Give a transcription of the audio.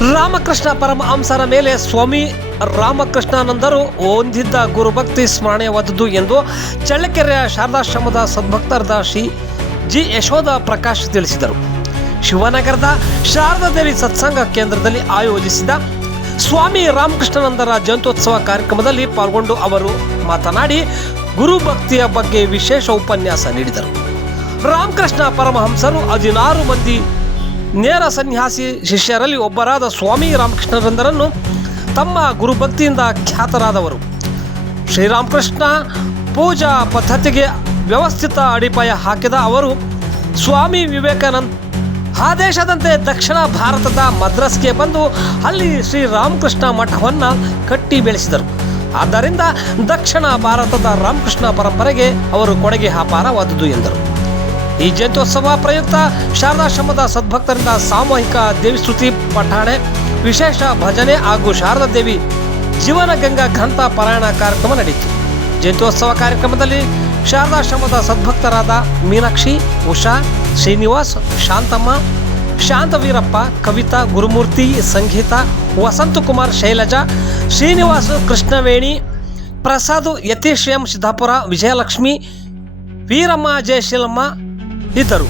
ರಾಮಕೃಷ್ಣ ಪರಮಹಂಸರ ಮೇಲೆ ಸ್ವಾಮಿ ರಾಮಕೃಷ್ಣಾನಂದರು ಹೊಂದಿದ್ದ ಗುರುಭಕ್ತಿ ಸ್ಮರಣೀಯವಾದುದು ಎಂದು ಚಳ್ಳಕೆರೆಯ ಶಾರದಾಶ್ರಮದ ಸದ್ಭಕ್ತರಾದ ಶ್ರೀ ಜಿ ಯಶೋಧ ಪ್ರಕಾಶ್ ತಿಳಿಸಿದರು. ಶಿವನಗರದ ಶಾರದಾದೇವಿ ಸತ್ಸಂಗ ಕೇಂದ್ರದಲ್ಲಿ ಆಯೋಜಿಸಿದ ಸ್ವಾಮಿ ರಾಮಕೃಷ್ಣಾನಂದರ ಜಯಂತ್ಯೋತ್ಸವ ಕಾರ್ಯಕ್ರಮದಲ್ಲಿ ಪಾಲ್ಗೊಂಡು ಅವರು ಮಾತನಾಡಿ ಗುರುಭಕ್ತಿಯ ಬಗ್ಗೆ ವಿಶೇಷ ಉಪನ್ಯಾಸ ನೀಡಿದರು. ರಾಮಕೃಷ್ಣ ಪರಮಹಂಸರು 16 ಮಂದಿ ನೇರ ಸನ್ಯಾಸಿ ಶಿಷ್ಯರಲ್ಲಿ ಒಬ್ಬರಾದ ಸ್ವಾಮಿ ರಾಮಕೃಷ್ಣಾನಂದರನ್ನು ತಮ್ಮ ಗುರುಭಕ್ತಿಯಿಂದ ಖ್ಯಾತರಾದವರು. ಶ್ರೀರಾಮಕೃಷ್ಣ ಪೂಜಾ ಪದ್ಧತಿಗೆ ವ್ಯವಸ್ಥಿತ ಅಡಿಪಾಯ ಹಾಕಿದ ಅವರು ಸ್ವಾಮಿ ವಿವೇಕಾನಂದ ಆದೇಶದಂತೆ ದಕ್ಷಿಣ ಭಾರತದ ಮದ್ರಾಸ್ಗೆ ಬಂದು ಅಲ್ಲಿ ಶ್ರೀರಾಮಕೃಷ್ಣ ಮಠವನ್ನು ಕಟ್ಟಿ ಬೆಳೆಸಿದರು. ಆದ್ದರಿಂದ ದಕ್ಷಿಣ ಭಾರತದ ರಾಮಕೃಷ್ಣ ಪರಂಪರೆಗೆ ಅವರು ಕೊಡುಗೆ ಅಪಾರವಾದುದು ಎಂದರು. ಈ ಜಯಂತ್ಯೋತ್ಸವ ಪ್ರಯುಕ್ತ ಶಾರದಾಶ್ರಮದ ಸದ್ಭಕ್ತರಿಂದ ಸಾಮೂಹಿಕ ದೇವಿಸ್ತುತಿ ಪಠಾಣೆ, ವಿಶೇಷ ಭಜನೆ ಹಾಗೂ ಶಾರದಾ ದೇವಿ ಜೀವನ ಗಂಗಾ ಗ್ರಂಥ ಪಾರಾಯಣ ಕಾರ್ಯಕ್ರಮ ನಡೆಯಿತು. ಜಯಂತ್ಯೋತ್ಸವ ಕಾರ್ಯಕ್ರಮದಲ್ಲಿ ಶಾರದಾಶ್ರಮದ ಸದ್ಭಕ್ತರಾದ ಮೀನಾಕ್ಷಿ, ಉಷಾ, ಶ್ರೀನಿವಾಸ್, ಶಾಂತಮ್ಮ, ಶಾಂತವೀರಪ್ಪ, ಕವಿತಾ, ಗುರುಮೂರ್ತಿ, ಸಂಗೀತ, ವಸಂತಕುಮಾರ್, ಶೈಲಜಾ, ಶ್ರೀನಿವಾಸ್, ಕೃಷ್ಣವೇಣಿ, ಪ್ರಸಾದ್, ಯತೀಶ್ ಎಂ ಸಿದ್ದಾಪುರ, ವಿಜಯಲಕ್ಷ್ಮಿ, ವೀರಮ್ಮ, ಜಯಶೀಲಮ್ಮ ಇದ್ದರು.